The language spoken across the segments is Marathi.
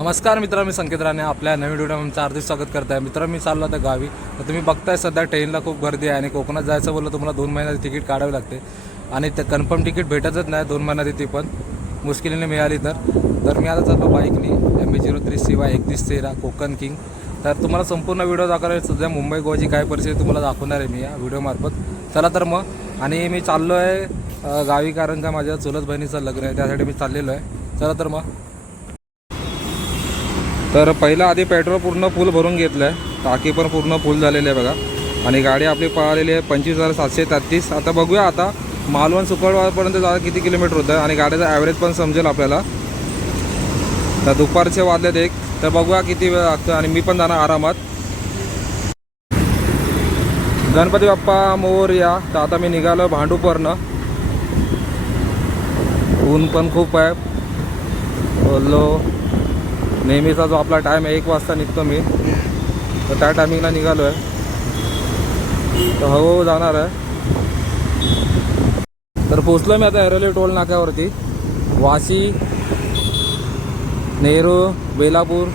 नमस्कार मित्र, मी संकेत राणे आपल्या नवीन व्हिडिओमध्ये तुमचं हार्दिक स्वागत करत आहे. मित्र, मी चाललो आता गावी. तर तुम्ही बघताय सध्या ट्रेनला खूप गर्दी आहे आणि कोकणात जायचं बोललं तुम्हाला 2 महिन्याची तिकीट काढावी लागते आणि ते कन्फर्म तिकीट भेटतच नाही 2 महिन्याची, ती पण मुश्किलीने मिळाली तर मी आता चाललो बाईकनी MB-03 CY 3113 कोकण किंग. तर तुम्हाला संपूर्ण व्हिडिओ दाखवणार. सध्या मुंबई गोवाची काय परिस्थिती तुम्हाला दाखवणार आहे मी या व्हिडिओमार्फत. चला तर मग. आणि मी चाललो आहे गावी, कारण का माझ्या चुलत बहिणीचं लग्न आहे, त्यासाठी मी चाललेलो आहे. चला तर मग. तर पहिला आधी पेट्रोल पूर्ण फुल भरून घेतलं आहे, टाकी पण पूर्ण फुल झालेली आहे बघा. आणि गाडी आपली पळालेली आहे 25,733. आता बघूया आता मालवण सुकळवापर्यंत जायला किती किलोमीटर होतं आणि गाडीचा ॲव्हरेज पण समजेल आपल्याला. तर दुपारचे वाजलेत 1, तर बघूया किती वेळ लागतो आणि मी पण जाणार आरामात. गणपती बाप्पा मोरया. तर आता मी निघालो भांडूपवरनं. ऊन पण खूप आहे. बोललो नेहमीचा जो आपला टाईम आहे 1 वाजता निघतो मी, तर त्या टायमिंगला निघालो आहे. तर हळूहळू जाणार आहे. तर पोचलो मी आता ऐरोली टोल नाक्यावरती. वाशी, नेहरू, बेलापूर,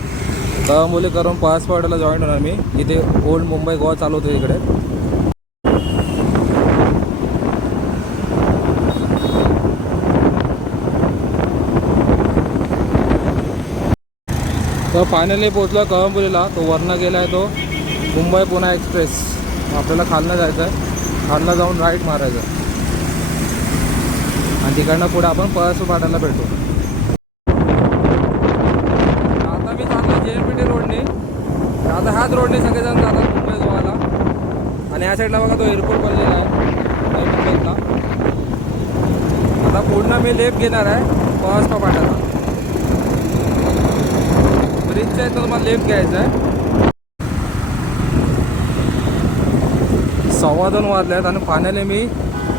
कळंबोली करून पासपोर्टला जॉईन होणार मी. इथे ओल्ड मुंबई गोवा चालू होतं इकडे. तर फायनली पोचलो कळंबोलीला. तो वरनं गेला आहे तो मुंबई पुणे एक्सप्रेस. आपल्याला खालनं जायचं आहे, खालनं जाऊन राईट मारायचं आणि तिकडनं पुढे आपण पळसू पाटाला भेटू. आता मी चाललो JNPT रोडने. आता ह्याच रोडने सगळेजण जातात मुंबई गोवाला. आणि ह्या साईडला बघा तो एअरपोर्ट बनलेला आहे नवी मुंबईतला. आता पुढनं मी लेफ्ट घेणार आहे पळसपा पाटाला. ब्रिजचं आहे तर तुम्हाला लेफ्ट घ्यायचं आहे. 2:15 वाजले आहेत आणि फायनली मी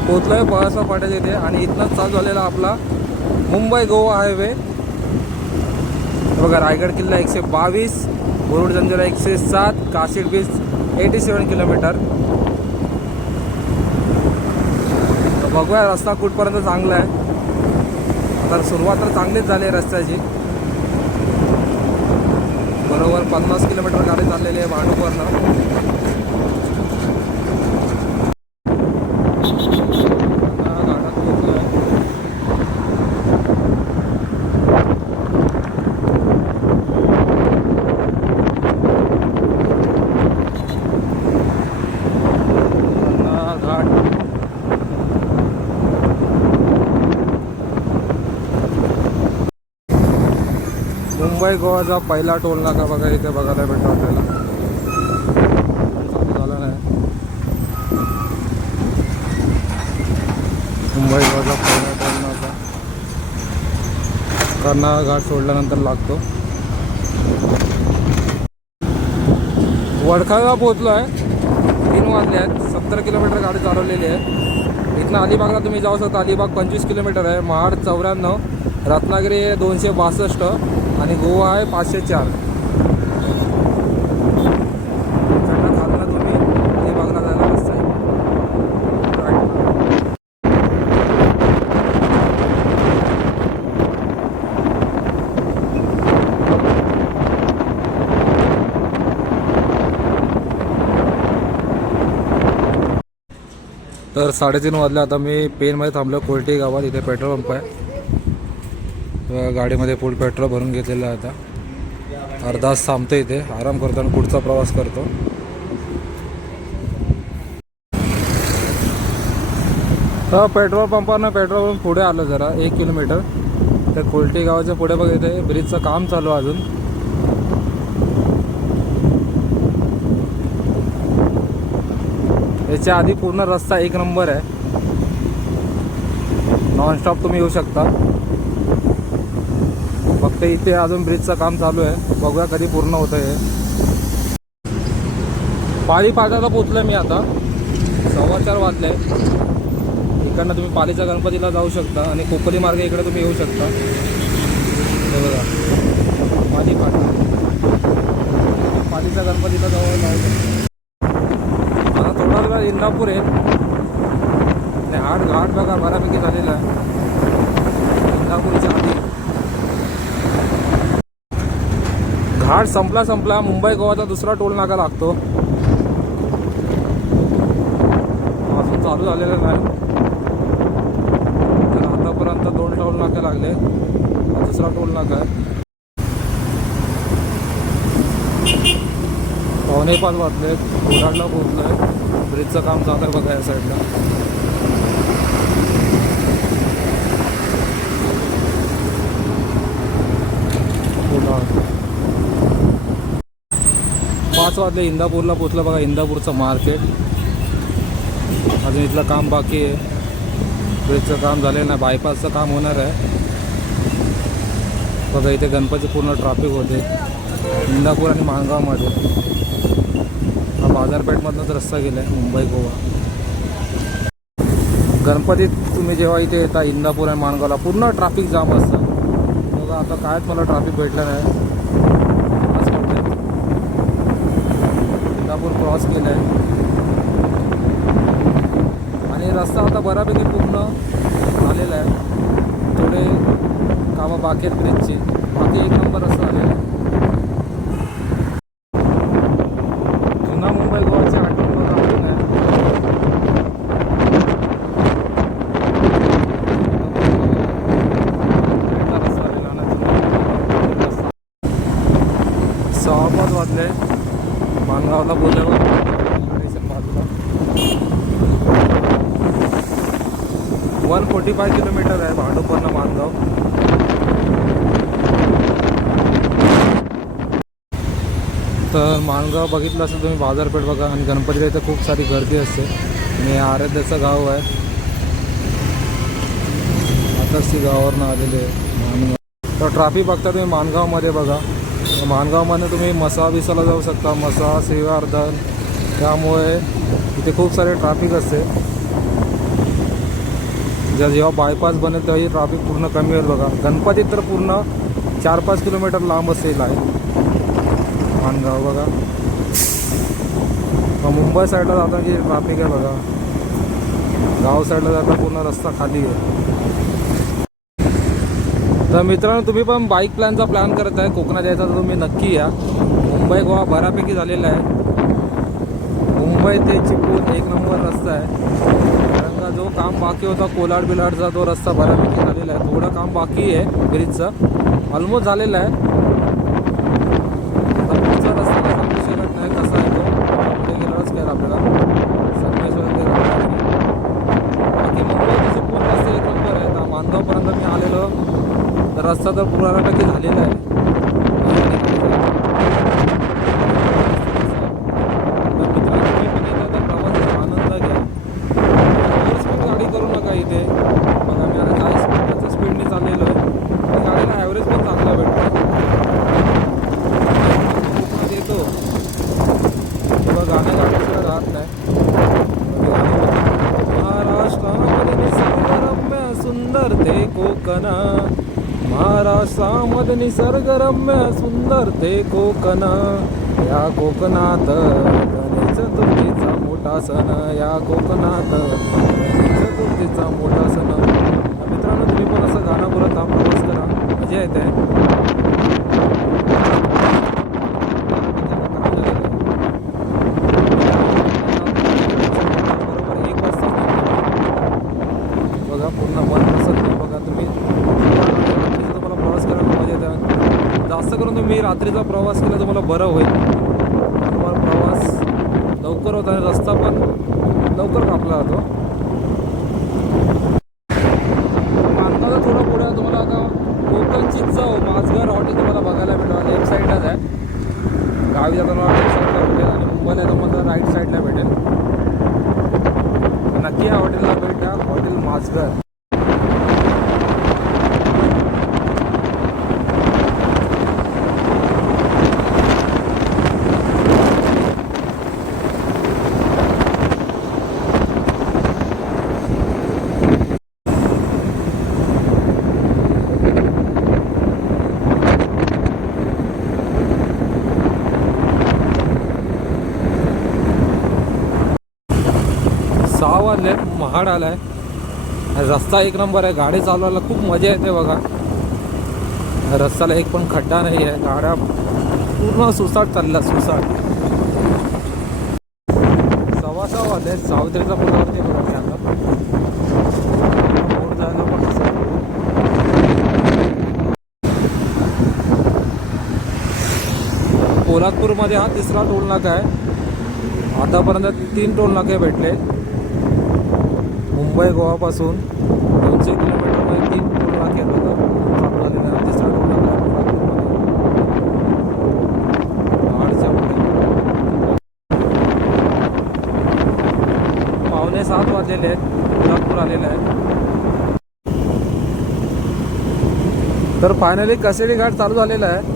पोचलो आहे पळसपा पाट्याच्या इथे. आणि इथनंच चालू झालेला आपला मुंबई गोवा हायवे बघा. रायगड किल्ला 122, मुरुड जंजिरा 107, काशीड बीच 87 किलोमीटर. तर बघूया रस्ता कुठपर्यंत चांगला आहे. तर सुरुवात तर चांगलीच झाली आहे रस्त्याची. बरोबर 50 किलोमीटर गाडी चाललेली आहे भांडूपवरनं. मुंबई गोवाचा पहिला टोल नाका बघा इथे बघायला भेटतो आपल्याला. चालू झाला नाही. मुंबई गोवाचा पहिला टोल नाका कर्नाळ घाट सोडल्यानंतर लागतो. वडखाळला पोहोचलो आहे. 3 वाजले आहेत. 70 किलोमीटर गाडी चालवलेली आहे. इथनं अलिबागला तुम्ही जाऊ शकता. अलिबाग 25 किलोमीटर आहे. महाड 94, रत्नागिरी 262 आणि गोवा आहे 504. खालना तुम्ही अलिबागला जायला रस्ता आहे. तर 3:30 वाजले. आता मी पेनमध्ये थांबलो कोलटी गावात. इथे पेट्रोल पंप आहे. गाडीमध्ये फुल पेट्रोल भरून घेतलेलं आहे. आता अर्धा तास थांबतो इथे, आराम करतो आणि पुढचा प्रवास करतो. तर पेट्रोल पंपानं पेट्रोल पंप पुढे आलं जरा 1 किलोमीटर. तर कोलटी गावाच्या पुढे बघ इथे ब्रिजचं काम चालू आहे अजून. याच्या आधी पूर्ण रस्ता 1 नंबर आहे. नॉनस्टॉप तुम्ही येऊ शकता. फक्त इथे अजून ब्रिजचं काम चालू आहे. बघूया कधी पूर्ण होतं हे. पाली पाटाला पोचलो मी आता. 4:15 वाजले. इकडनं तुम्ही पालीच्या गणपतीला जाऊ शकता आणि कोकली मार्गे इकडे तुम्ही येऊ शकता. हे बघा पाली पाटा. पालीच्या गणपतीला जाऊ शकता. आता थोडा वेळ इंदापूर आहे. घाट बघा बऱ्यापैकी झालेला आहे इंदापूरच्या आधी. घाट संपला मुंबई गोवाचा दुसरा टोल नाका लागतो. अजून चालू झालेला नाही. तर आतापर्यंत 2 टोल नाके लागले. दुसरा टोल नाका आहे. 4:45 वाजले. कोराडला पोहोचलोय. ब्रिजचं काम चालू आहे बघा या साईडला. कोराड 5 वाजले. इंदापूरला पोहोचलं बघा. इंदापूरचं मार्केट. अजून इथलं काम बाकी आहे. ब्रिजचं काम झालेलं नाही. बायपासचं काम होणार आहे बघा. इथे गणपती पूर्ण ट्रॅफिक होते इंदापूर आणि माणगावमध्ये. हा बाजारपेठमधनंच रस्ता गेला आहे मुंबई गोवा. गणपतीत तुम्ही जेव्हा इथे येता इंदापूर आणि माणगावला पूर्ण ट्रॅफिक जाम असतं बघा. आता कायच मला ट्रॅफिक भेटलं नाही. इंदापूर क्रॉस केलं आहे आणि रस्ता आता बऱ्यापैकी पूर्ण झालेला आहे. थोडे कामं बाकी आहेत ब्रिजची. बाकी 1 नंबर रस्ता आलेला आहे. जुना मुंबई गोवाचे 8 नंबर राहून आहे. रस्ता आलेला ना. 6:05 वाजले. माणगावला बोलल्यावर बाजूला 145 किलोमीटर आहे भांडूपवरनं माणगाव. तर माणगाव बघितलं असेल तुम्ही बाजारपेठ बघा. आणि गणपतीला इथं खूप सारी गर्दी असते. आणि आराध्याचं गाव आहे. आताच ती गावावरनं आलेली आहे माणगाव. तर ट्रॅफिक बघता तुम्ही माणगावमध्ये बघा. माणगावमध्ये तुम्ही मसा बिसाला जाऊ शकता. मसा श्रीवर्धन. त्यामुळे इथे खूप सारे ट्रॅफिक असते. जेव्हा बायपास बनेल तेव्हा ही ट्रॅफिक पूर्ण कमी होईल बघा. गणपतीत तर पूर्ण 4-5 किलोमीटर लांब असेल आहे माणगाव बघा. मुंबई साईडला जाता की ट्रॅफिक आहे बघा. गाव साईडला जाता पूर्ण रस्ता खाली आहे. तर मित्रांनो तुम्ही पण बाईक प्लॅनचा प्लॅन करत आहे कोकणात यायचा तर तुम्ही नक्की या. मुंबई गोवा बऱ्यापैकी झालेला आहे. मुंबई ते चिपळूण 1 नंबर रस्ता आहे. कारण का जो काम बाकी होता कोलाड बिलाडचा तो रस्ता बऱ्यापैकी झालेला आहे. थोडं काम बाकी आहे ब्रिजचं. ऑलमोस्ट झालेलं आहे. आता पुढचा रस्ता काय सांगू शकत नाही कसा आहे तो. पुढे गेल्यावरच काय आपल्याला संगमेश्वर बाकी मुंबई ते चिपळूण रस्ता 1 नंबर आहे. आता माणगावपर्यंत मी आलेलो तर रस्ता तर बऱ्यापैकी झालेला आहे. आनंद घ्या. ओव्हर स्पीड गाडी करू नका इथे बघा. मी आता 40 स्पीडने चाललेलो आहे. गाडीला ॲव्हरेज पण चांगला भेटतो. कोकणात येतो तेव्हा गाणे गाण्याशिवाय राहत नाही. महाराष्ट्रामध्ये निसर्गरम्य सुंदर ते कोकण. महाराष्ट्रामध्ये निसर्गरम्य सुंदर ते कोकण. या कोकणात गणेश चतुर्थीचा मोठा सण. या कोकणात गणेश चतुर्थीचा मोठा सण. मित्रांनो तुम्ही पण असं गाणं बोलत हा प्रवास करा. मजा येते. बरोबर 1 वाजता बघा. पूर्ण मन प्रसन्न बघा. तुम्ही तुम्हाला प्रवास करायला मजा येते. जास्त करून तुम्ही रात्रीचा प्रवास केला तुम्हाला बरं होईल. तुम्हाला प्रवास लवकर होता आणि रस्ता पण लवकर कापला जातो. माणगावचा थोडं पुढे तुम्हाला आता कोकणची चव माझघर हॉटेल तुम्हाला बघायला भेटेल. लेफ्ट साईडलाच आहे. गावी जाताना लेफ्ट साईडला भेटेल आणि मुंबईला येतो मला राईट साईडला भेटेल. नक्की या हॉटेलला भेट द्या. हॉटेल माझघर. महाड आला आहे. रस्ता 1 नंबर आहे. गाडी चालवायला खूप मजा येते बघा. रस्त्याला एक पण खड्डा नाही आहे. गाड्या पूर्ण सुसाट चालला, सुसाट. 6:15 वाजले. सावित्रीचा पुलावरती बघा आता रोड जायला पण कसं. पोलादपूरमध्ये हा तिसरा टोल नाका आहे. आतापर्यंत 3 टोल नाके भेटले. मुंबई गोवापासून 200 किलोमीटरमध्ये 3 टोल नाके आहेत. चालू झालेला आहे तिसरा टोल नाका आहे पहाडच्या पुढे. 6:45 वाजलेले आहेत. पोलादपूर आलेलं आहे. तर फायनली कसेडी घाट चालू झालेला आहे.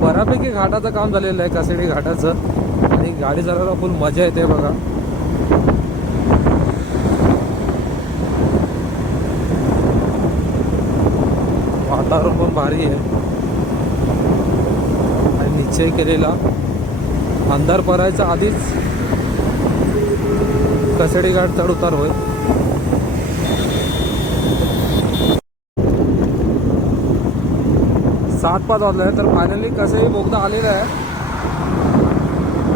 बऱ्यापैकी घाटाचं काम झालेलं आहे कसेडी घाटाचं. आणि गाडी चालवायला फुल मजा येते बघा. वातावरण पण भारी आहे. आणि निश्चय केलेला अंधार पडायच्या आधीच कसेडी घाट चढ उतार होय. सात 5 वाजला आहे. तर फायनली कसेडी बोगदा आलेला आहे.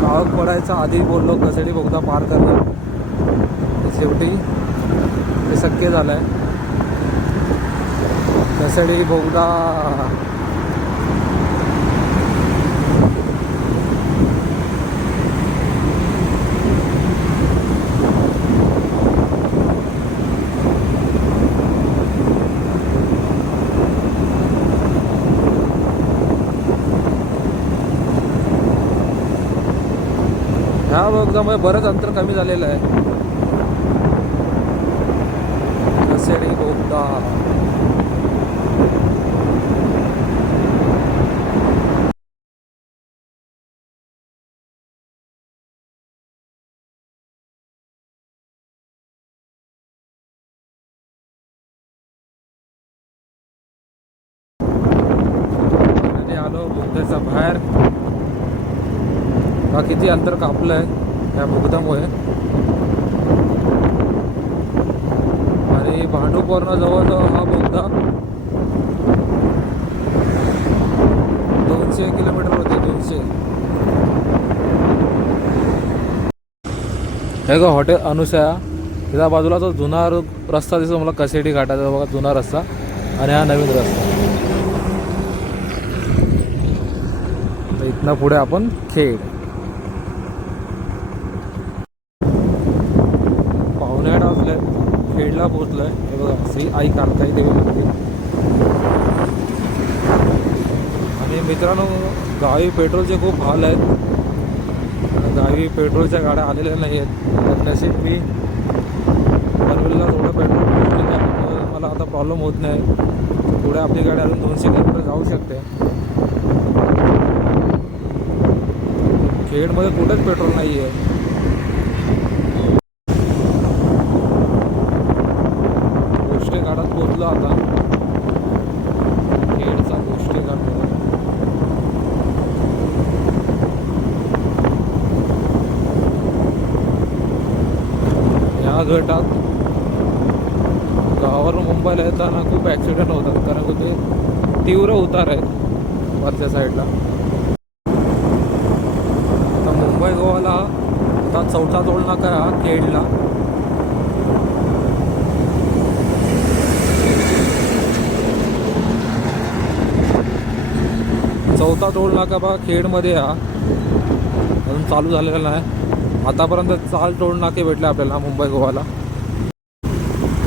काळोख पडायचा आधी बोललो कसेडी बोगदा पार करणार. शेवटी ते शक्य झालं आहे. कसेडी बोगदा ह्या बोगद्यामुळे बरंच अंतर कमी झालेलं आहे. कसेडी बोगदा आलो बोगद्याच्या बाहेर. हा किती अंतर कापलं आहे या बोगद्यामुळे. आणि भांडूपवरनं जवळजवळ हा बोगदा 200 किलोमीटर होते. 200. हे का हॉटेल अनुसया. त्याच्या बाजूला तो जुना रस्ता दिसतो मला कसेडी घाटाचा बघा. जुना रस्ता आणि हा नवीन रस्ता. तर इथनं पुढे आपण खेड. खेडला पोहोचलोय. हे बघा श्री आई कालकाई देवी मंदिर. आणि मित्रांनो गावी पेट्रोलचे खूप हाल आहेत. गावी पेट्रोलच्या गाड्या आलेल्या नाही आहेत. तर नशीब मी पनवेलला थोडं पेट्रोल पोहोचलेलं आहे. मला आता प्रॉब्लेम होत नाही. पुढे आपली गाडी अजून 200 किलोमीटर जाऊ शकते. खेडमध्ये कुठेच पेट्रोल नाही आहे. घाटात पोहोचलो आता. खेडचा गोष्टी घाट. या घाटात गावावरून मुंबईला येताना खूप ॲक्सिडेंट होतात. कारण की ते तीव्र उतार आहेत वरच्या साईडला. आता मुंबई गोवाला आता 4था टोल नाका हा खेडला. चौथा टोल नाका बघा खेडमध्ये हा अजून चालू झालेला नाही. आतापर्यंत 4 टोल नाके भेटले आपल्याला मुंबई गोवाला.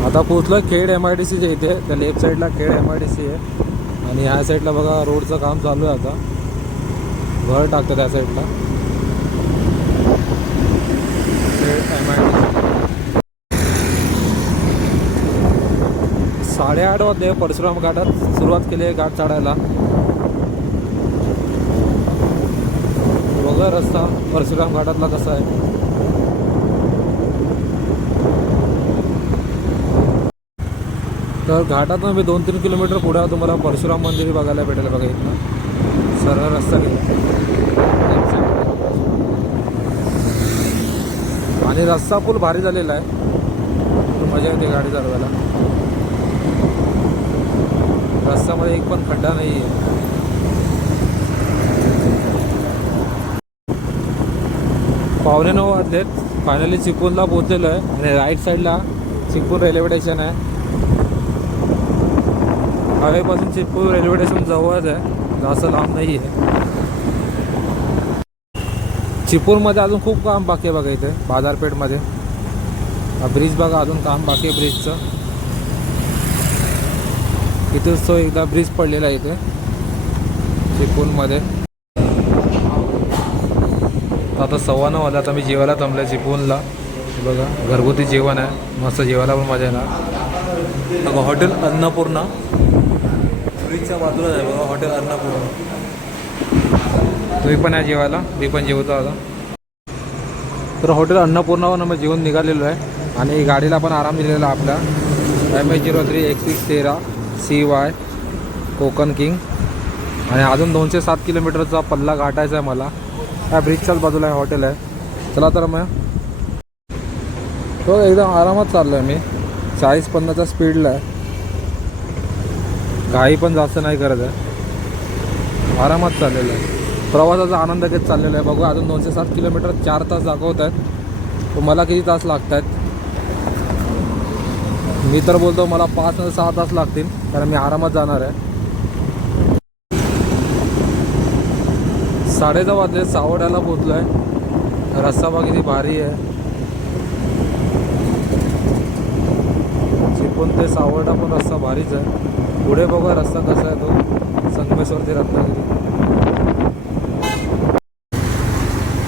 आता पोचलं खेड MIDCच्या इथे. त्या लेफ्ट साईडला खेड MIDC आहे. आणि ह्या साईडला बघा रोडचं काम चालू आहे. आता घर टाकतं त्या साईडला. खेड MIDC. 8:30 वाजले. परशुराम घाटात सुरुवात केली आहे घाट चढायला. बघा रस्ता परशुराम घाटातला कसा आहे. तर घाटातून मी 2-3 किलोमीटर पुढे तुम्हाला परशुराम मंदिर बघायला भेटेल बघा. इथनं सरळ रस्ता गेला आणि रस्ता फुल भारी झालेला आहे. तर मजा येते गाडी चालवायला. रस्त्यामध्ये एक पण खड्डा नाही आहे. पावणे 9 वाजलेत. फायनली चिपळूणला पोहोचलेलो आहे आणि राईट साईडला चिपळूण रेल्वे स्टेशन आहे. हायवेपासून चिपळूण रेल्वे स्टेशन जवळच आहे, जास्त लांब नाही आहे. चिपळूणमध्ये अजून खूप काम बाकी आहे बघा. इथे बाजारपेठमध्ये हा ब्रिज बघा, अजून काम बाकी आहे ब्रिजचं. इथेच तो एकदा ब्रिज पडलेला आहे इथे चिपळूणमध्ये. आता 9:15 वाजता आता मी जेवायला थांबलं आहे चिपळूणला. बघा घरगुती जेवण आहे, मस्त जेवायला पण मजा येणार. बघा हॉटेल अन्नपूर्णा ब्रिजच्या बाजूला आहे बघा, हॉटेल अन्नपूर्णा. तुम्ही पण आहे जेवायला, मी पण जेवतो आता. तर हॉटेल अन्नपूर्णावर मी जेवून निघालेलो आहे आणि गाडीला पण आराम दिलेला आपला. MH03 X613 CY Konkan king. आणि अजून 207 किलोमीटरचा पल्ला गाठायचा आहे मला. त्या ब्रिजच्याच बाजूला आहे हॉटेल आहे. चला तर मग तो एकदम आरामात चाललो आहे मी. 40-50च्या स्पीडला आहे. घाई पण जास्त नाही करत आहे, आरामात चाललेलं आहे. प्रवासाचा आनंद घेत चाललेला आहे. बघू अजून 207 किलोमीटर 4 तास दाखवत आहेत. तर मला किती तास लागत आहेत? मी तर बोलतो मला 5-6 तास लागतील, कारण मी आरामात जाणार आहे. 10:30 वाजले. सावड्याला पोचलो आहे. रस्ता बघा किती भारी आहे. चिपळूण ते सावर्डा पण रस्ता भारीच आहे. पुढे बघा रस्ता कसा आहे तो, संगमेश्वर ते रत्नागिरी.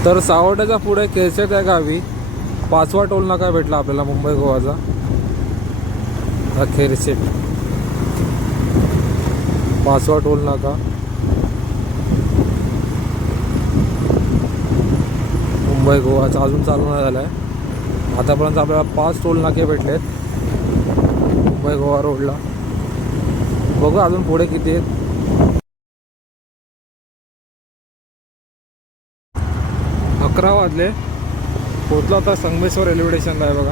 तर सावर्ड्याच्या पुढे केसेट आहे गावी. 5वा टोल नाका भेटला आपल्याला मुंबई गोवाचा, हा खेरसेट 5वा टोल नाका. मुंबई गोवाचा अजून चालू नाही झाला आहे. आतापर्यंत आपल्याला 5 टोल नाके भेटलेत मुंबई गोवा रोडला. बघू अजून पुढे किती आहेत. 11 वाजले. पोचलो आता संगमेश्वर रेल्वे स्टेशनला आहे बघा.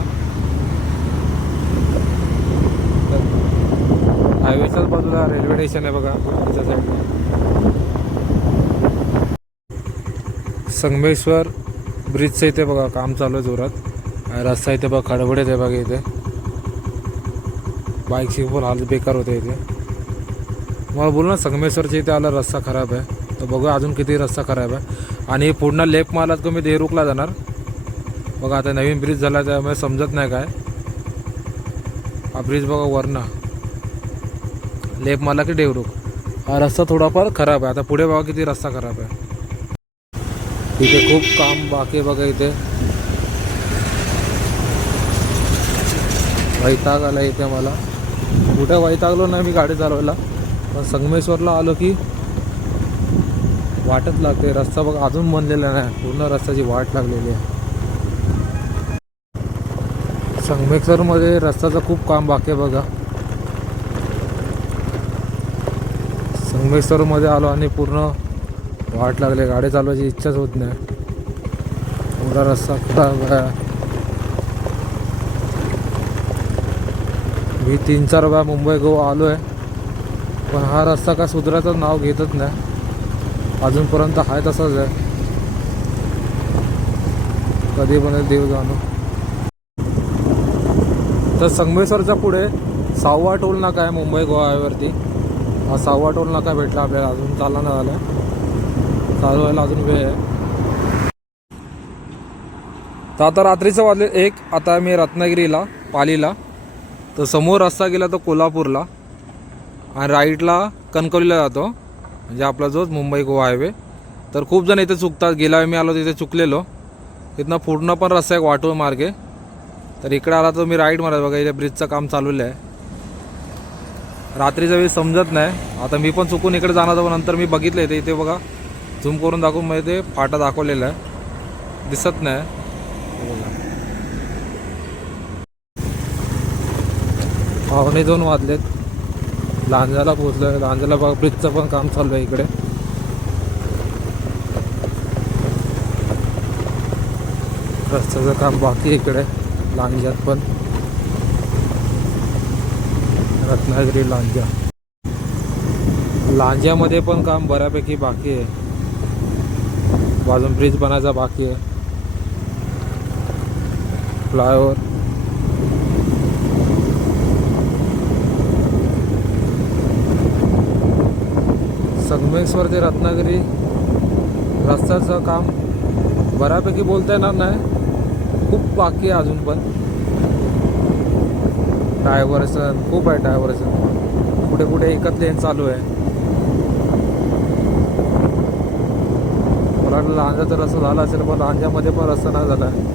हायवेच्याच बाजूला रेल्वे स्टेशन आहे बघा त्याच्या साईडला. संगमेश्वर ब्रिजचं इथे बघा काम चालू आहे जोरात. रस्ता इथे बघा खडबडीत आहे बघा. इथे बाईकची पण हालत बेकार होते इथे. मला बोल ना संगमेश्वरच्या इथे आला रस्ता खराब आहे. तर बघा अजून किती रस्ता खराब आहे. आणि पुन्हा लेफ्ट मारलात का मी देवरुखला जाणार बघा. आता नवीन ब्रिज झाला त्यामुळे समजत नाही काय. हा ब्रिज बघा वरना लेफ्ट मारला की देवरुख. हा रस्ता थोडाफार खराब आहे. आता पुढे बघा किती रस्ता खराब आहे. इथे खूप काम बाकी बघा. इथे वैताग आला इथे मला. कुठे वैतागलो नाही मी गाडी चालवायला, पण संगमेश्वरला आलो की वाटच लागते. रस्ता बघा अजून बनलेला नाही, पूर्ण रस्त्याची वाट लागलेली आहे. संगमेश्वरमध्ये रस्त्याचं खूप काम बाकी आहे बघा. संगमेश्वरमध्ये आलो आणि पूर्ण वाट लागले. गाडी चालवायची इच्छाच होत नाही, पूर्ण रस्ता खराब आहे. मी 3-4 वेळा मुंबई गोवा आलो आहे, पण हा रस्ता काय सुधारायचं नाव घेतच नाही. अजूनपर्यंत आहे तसाच आहे. कधी बनेल देव जाणो. तर संगमेश्वरच्या पुढे 6वा टोल नाका आहे मुंबई गोवा हायवेवरती. हा 6वा टोल नाका भेटला आपल्याला. अजून चालला नाही झाला, चालू व्हायला अजून वेळ आहे. तर आता रात्रीचं वाजले 1. आता मी रत्नागिरीला पालीला. तर समोर रस्ता गेला तो कोल्हापूरला आणि राईटला कणकवलीला जातो, म्हणजे आपला जोच मुंबई गोवा हायवे. तर खूप जण इथे चुकतात. गेल्या वेळी मी आलो तिथे चुकलेलो. इथनं पूर्ण पण रस्ता एक वाटोळ मार्गे. तर इकडे आला तर मी राईट मारत बघा. इथे ब्रिजचं काम चालवलं आहे. रात्रीच्या वेळी समजत नाही. आता मी पण चुकून इकडे जाणार होतो, नंतर मी बघितलं इथे. इथे बघा झूम करून दाखवून म्हणजे ते फाटा दाखवलेला आहे, दिसत नाही. 2:15 वाजलेत. लांजाला पोहोचलोय. लांजाला बघा ब्रिजचं पण काम चालू आहे इकडे. रस्त्याचं काम बाकी आहे इकडे लांजात पण. रत्नागिरी लांजा. लांजामध्ये पण काम बऱ्यापैकी बाकी आहे. बाजून ब्रिज बनायचा बाकी आहे. फ्लायओव्हर. संगमेश्वर ते रत्नागिरी रस्त्याचं काम बऱ्यापैकी बोलता येणार नाही, खूप बाकी आहे अजून पण. डायव्हर्सन खूप आहे. डायव्हर्सन कुठे कुठे एकच लेन चालू आहे. मला वाटलं लांजाचा रस्ता झाला असेल, पण लांजामध्ये पण रस्ता नाही झाला आहे.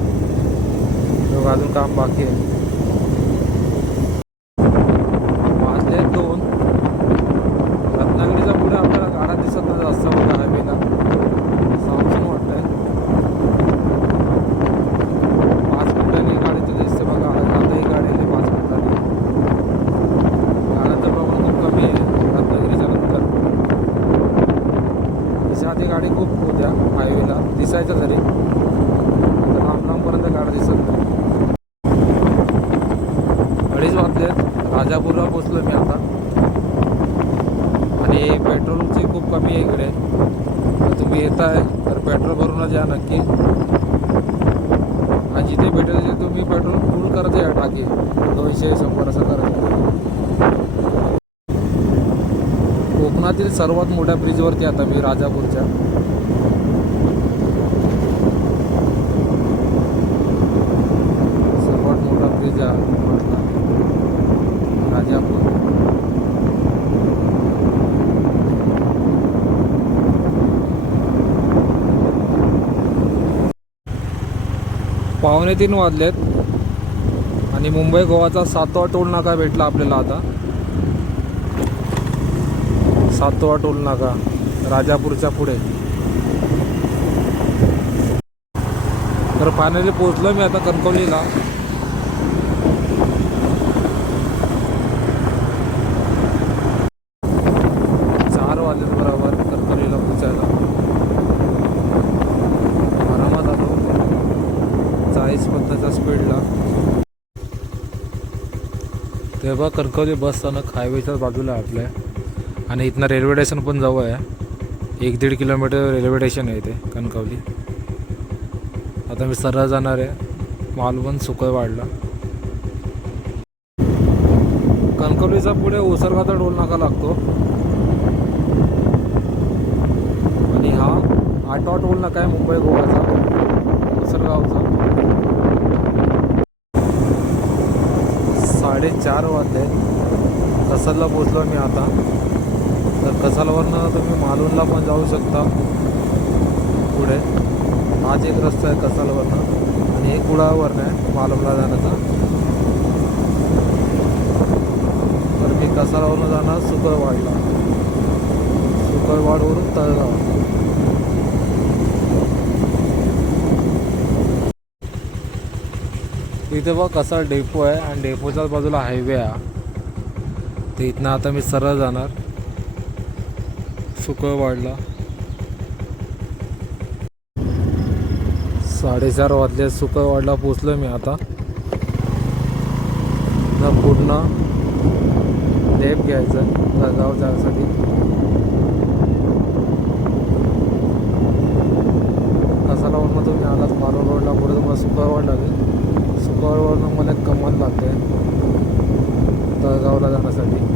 अजून काम बाकी आहे. वाजले 2. रत्नागिरीच्या पुढे आपल्याला गाड्या दिसत नाही जास्त बघा हायवेला. सावसून वाटतंय. 5 मिनिटांनी गाडी तर दिसते बघा. आता ही गाडी येते 5 मिनिटांनी. गाड्यांचं प्रमाण खूप कमी आहे रत्नागिरीच्या नंतर. त्याच्या आधी गाडी खूप होत्या हायवेला दिसायचं तरी. लांब लांबपर्यंत गाड्या दिसत नाही. 2:30 वाजलेत. राजापूरला पोचलो मी आता. आणि पेट्रोलची खूप कमी आहे इकडे. तर तुम्ही येत आहे तर पेट्रोल भरूनच या नक्की. आणि जिथे भेटेल तिथे तुम्ही पेट्रोल फुल करत या टाकी. 200-100 असं करत. कोकणातील सर्वात मोठ्या ब्रिजवरती आता मी राजापूरच्या. सर्वात मोठा ब्रिज आहे राजापूर. पावणे 3 वाजलेत. आणि मुंबई गोवाचा 7वा टोल नाका भेटला आपल्याला आता. 7वा टोल नाका राजापूरच्या पुढे. तर फायनली पोहोचलो मी आता कणकवलीला. बरोबर कणकवलीला पोचायला आरामात आलो 40-50 स्पीडला. तेव्हा कणकवली बस स्थानक हायवेच्याच बाजूला आहे आपल्या. आणि इथनं रेल्वे स्टेशन पण जवळ आहे. 1-1.5 किलोमीटर रेल्वे स्टेशन आहे इथे कणकवली. आता मी सरळ जाणार आहे मालवण सुकळवाडला. कणकवलीचा पुढे ओसरगावचा टोल नाका लागतो. आणि हा 8वा टोल नाका आहे मुंबई गोवाचा ओसरगावचा. 4:30 वाजले. कसालला पोचलो मी आता. तर कसालवरनं तुम्ही मालवणला पण जाऊ शकता पुढे. हाच एक रस्ता आहे कसालवरनं. आणि एक कुडाळवरनं आहे मालवणला जाण्याचा. तर मी कसालवरनं जाणार सुकळवाडला. सुकळवाडवरून तळगाव. इथे बघ कसा डेपो आहे. आणि डेपोच्याच बाजूला हायवे आहे. तर इथनं आता मी सरळ जाणार सुकळवाडला. 4:30 वाजले. सुकळवाडला पोचलो मी आता. पूर्ण लेप घ्यायचं तळगाव जाण्यासाठी. कसालावरनं तुम्ही आलात मालवण रोडला पुढे तुम्हाला सुकळवाड लागेल. सुकळवाडवरनं मला एक कमान लागते तळगावला जाण्यासाठी.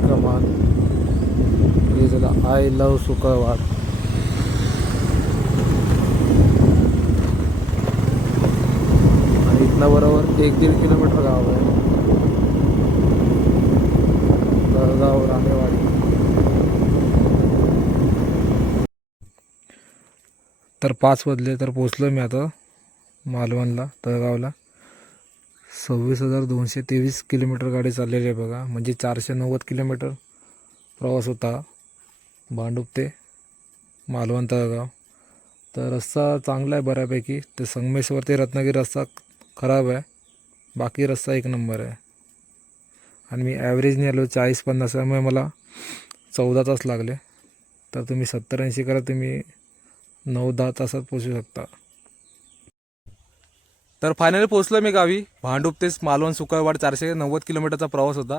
कमान आय लव सुकळवाड. आणि इथनं बरोबर 1-1.5 किलोमीटर गाव आहे तळगाव रामेवाडी. तर 5 वाजले. तर पोचलो मी आता मालवणला तळगावला. 26,223 किलोमीटर गाडी चाललेली आहे बघा. म्हणजे 490 किलोमीटर प्रवास होता भांडूप ते मालवण तळगाव. तर रस्ता चांगला आहे बऱ्यापैकी. ते संगमेश्वर ते रत्नागिरी रस्ता खराब आहे, बाकी रस्ता एक नंबर आहे. आणि मी ॲव्हरेजने आलो 40-50, त्यामुळे मला 14 तास लागले. तर तुम्ही 70-80 करा, तुम्ही 9-10 तासात पोचू शकता. तर फायनली पोचलो मी गावी. भांडूप तेच मालवण सुकळवाड 490 किलोमीटरचा प्रवास होता.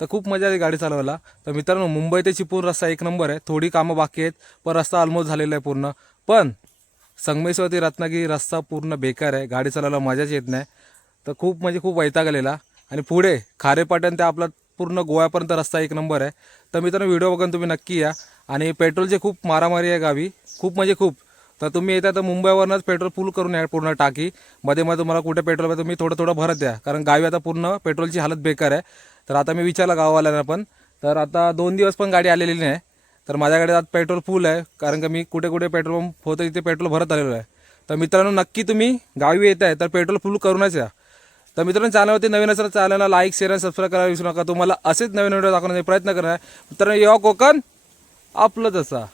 तर खूप मजा आली गाडी चालवायला. तर मित्रांनो, मुंबई ते चिपळूण रस्ता एक नंबर आहे. थोडी कामं बाकी आहेत, पण रस्ता ऑलमोस्ट झालेला आहे पूर्ण. पण संगमेश्वर ते रत्नागिरी रस्ता पूर्ण बेकार आहे, गाडी चालवायला मजाच येत नाही. तर खूप म्हणजे खूप वैताग आलेला. आणि पुढे खारेपाटण ते आपला पूर्ण गोव्यापर्यंत रस्ता एक नंबर आहे. तर मित्रांनो, व्हिडिओ बघून तुम्ही नक्की या. आणि पेट्रोलचे खूप मारामारी आहे गावी, खूप म्हणजे खूप. तर तुम्ही येता तर मुंबईवरनंच पेट्रोल फुल करून या पूर्ण टाकी. मध्ये मध्ये तुम्हाला कुठे पेट्रोल पाहिजे तुम्ही थोडं थोडं भरत द्या, कारण गावी आता पूर्ण पेट्रोलची हालत बेकार आहे. तर आता मी विचारलं गाववाल्यांना पण, तर आता 2 दिवस पण गाडी आलेली नाही. तर माझ्याकडे आता पेट्रोल फुल आहे, कारण का मी कुठे कुठे पेट्रोल पंप होतं तिथे पेट्रोल भरत आलेलो आहे. तर मित्रांनो, नक्की तुम्ही गावी येत आहे तर पेट्रोल फुल करूनच या. तर मित्रांनो, चॅनलवरती नवीन असेल चॅनलला लाईक शेअर आणि सबस्क्राईब करायला विसरू नका. तुम्हाला असेच नवीन व्हिडिओ दाखवण्याचा प्रयत्न करणार आहे. मित्रांनो, येवा कोकण आपलंच असा.